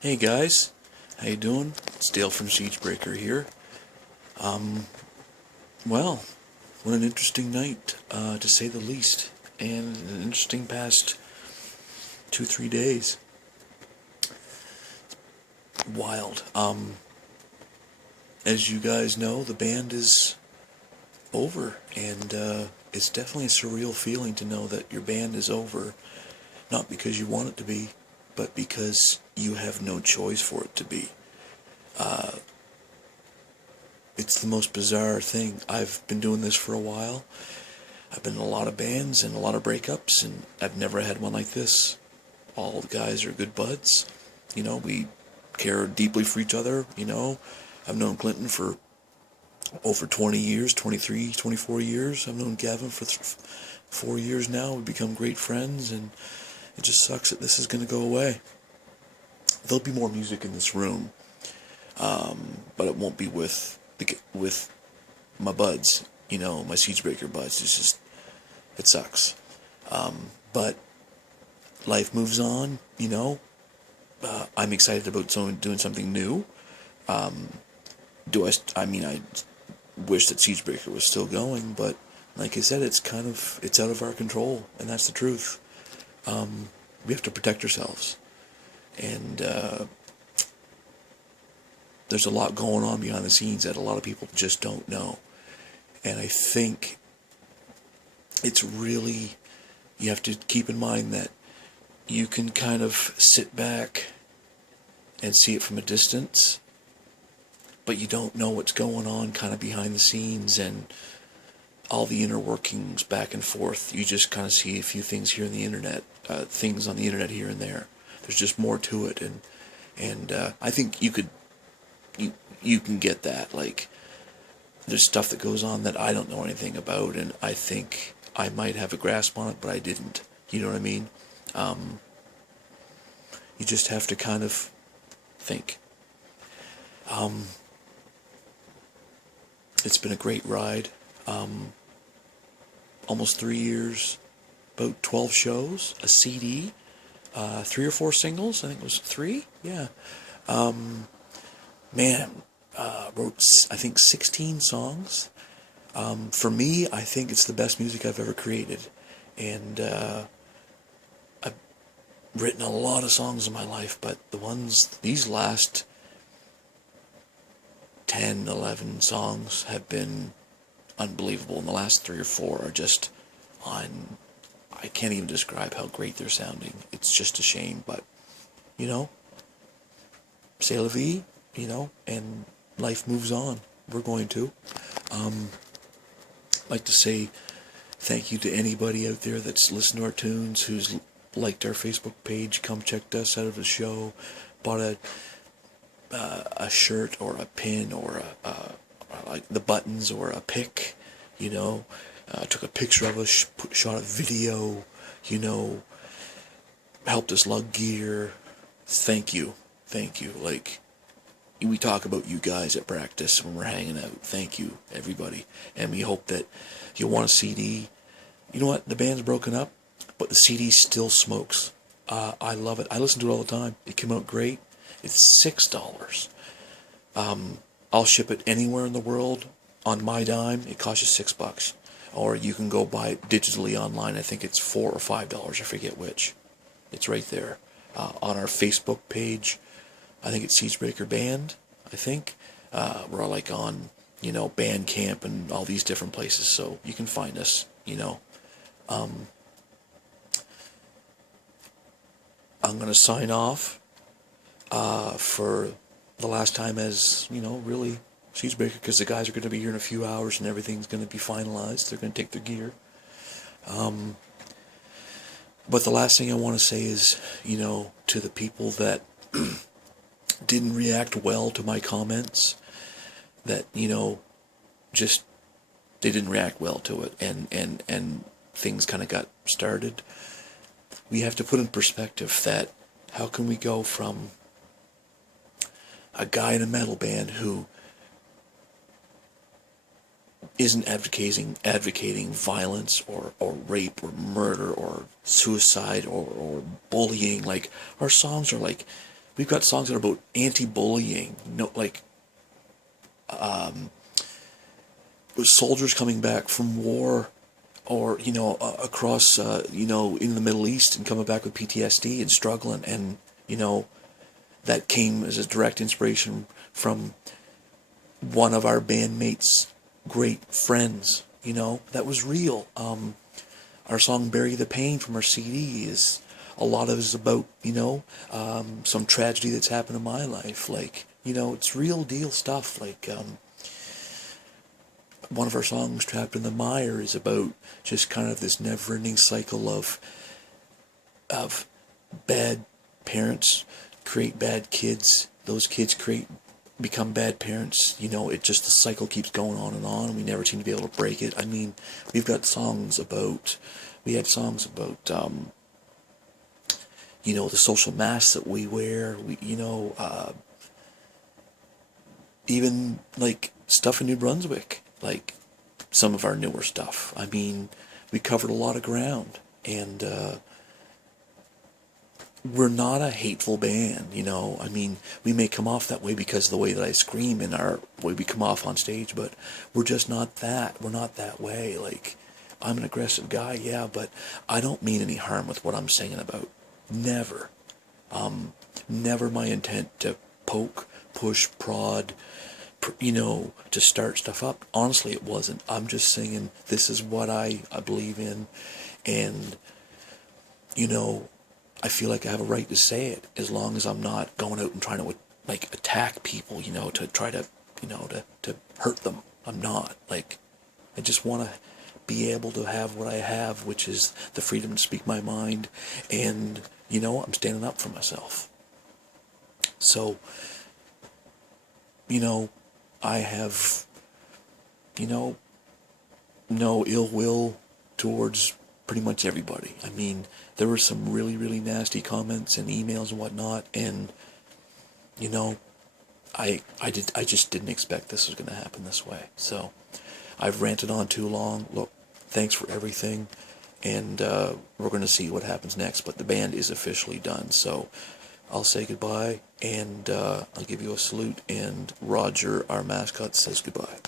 Hey guys, how you doing? It's Dale from SIEGEBREAKER here. Well, what an interesting night, to say the least, and an interesting past 2-3 days. Wild. As you guys know, the band is over, and it's definitely a surreal feeling to know that your band is over, not because you want it to be, but because you have no choice for it to be. It's the most bizarre thing. I've been doing this for a while. I've been in a lot of bands and a lot of breakups, and I've never had one like this. All the guys are good buds. We care deeply for each other. I've known Clinton for over 20 years, 23, 24 years. I've known Gavin for 4 years now. We've become great friends, and it just sucks that this is going to go away. There'll be more music in this room, but it won't be with my buds, my SIEGEBREAKER buds. It sucks. But life moves on, I'm excited about doing something new. I wish that SIEGEBREAKER was still going, but like I said, it's out of our control, and that's the truth. We have to protect ourselves. And there's a lot going on behind the scenes that a lot of people just don't know. And I think you have to keep in mind that you can kind of sit back and see it from a distance, but you don't know what's going on kind of behind the scenes and all the inner workings back and forth. You just kind of see a few things here on the internet, things on the internet here and there. There's just more to it, and I think you can get that. Like, there's stuff that goes on that I don't know anything about, and I think I might have a grasp on it, but I didn't. You know what I mean? You just have to kind of think. It's been a great ride. Almost 3 years, about 12 shows, a CD, 3 or 4 singles. I think it was 3. Yeah. Wrote, I think, 16 songs. For me, I think it's the best music I've ever created. And I've written a lot of songs in my life, but these last 10, 11 songs have been unbelievable. And the last 3 or 4 are just I can't even describe how great they're sounding. It's just a shame, but, c'est la vie, and life moves on. We're going to. I'd like to say thank you to anybody out there that's listened to our tunes, who's liked our Facebook page, come checked us out of the show, bought a shirt or a pin or like the buttons or a pic, took a picture of us, shot a video, helped us lug gear. Thank you. Like, we talk about you guys at practice when we're hanging out. Thank you, everybody. And we hope that you want a CD. You know what? The band's broken up, but the CD still smokes. I love it. I listen to it all the time. It came out great. It's $6. I'll ship it anywhere in the world on my dime. It costs you $6. Or you can go buy it digitally online. I think it's $4 or $5. I forget which. It's right there. On our Facebook page, I think it's SIEGEBREAKER Band, I think. We're like on, Bandcamp and all these different places, so you can find us, I'm going to sign off for the last time as, really SIEGEBREAKER, because the guys are going to be here in a few hours and everything's going to be finalized. They're going to take their gear. But the last thing I want to say is, to the people that didn't react well to my comments, that, just, they didn't react well to it, and things kind of got started. We have to put in perspective that how can we go from a guy in a metal band who isn't advocating violence or rape or murder or suicide or bullying. Like, our songs are like, we've got songs that are about anti-bullying, no, like soldiers coming back from war, or across in the Middle East and coming back with PTSD and struggling, and that came as a direct inspiration from one of our bandmates' great friends. That was real. Our song "Bury the Pain" from our CD is, a lot of it is about some tragedy that's happened in my life. Like, it's real deal stuff. Like, one of our songs, "Trapped in the Mire," is about just kind of this never-ending cycle of bad parents create bad kids. Those kids become bad parents. It just, the cycle keeps going on, and we never seem to be able to break it. I mean, we had songs about the social masks that we wear. Even like stuff in New Brunswick, like some of our newer stuff. I mean, we covered a lot of ground, and we're not a hateful band, I mean, we may come off that way because of the way that I scream and our way we come off on stage, but we're just not that. We're not that way. Like, I'm an aggressive guy, yeah, but I don't mean any harm with what I'm singing about. Never. Never my intent to poke, push, prod, to start stuff up. Honestly, it wasn't. I'm just singing, this is what I believe in, and, I feel like I have a right to say it, as long as I'm not going out and trying to, like, attack people, to try to, to hurt them. I'm not. Like, I just want to be able to have what I have, which is the freedom to speak my mind, and, I'm standing up for myself. So, I have, no ill will towards pretty much everybody. I mean, there were some really, really nasty comments and emails and whatnot, and, I just didn't expect this was going to happen this way. So, I've ranted on too long. Look, thanks for everything, and we're going to see what happens next, but the band is officially done, so I'll say goodbye, and I'll give you a salute, and Roger, our mascot, says goodbye.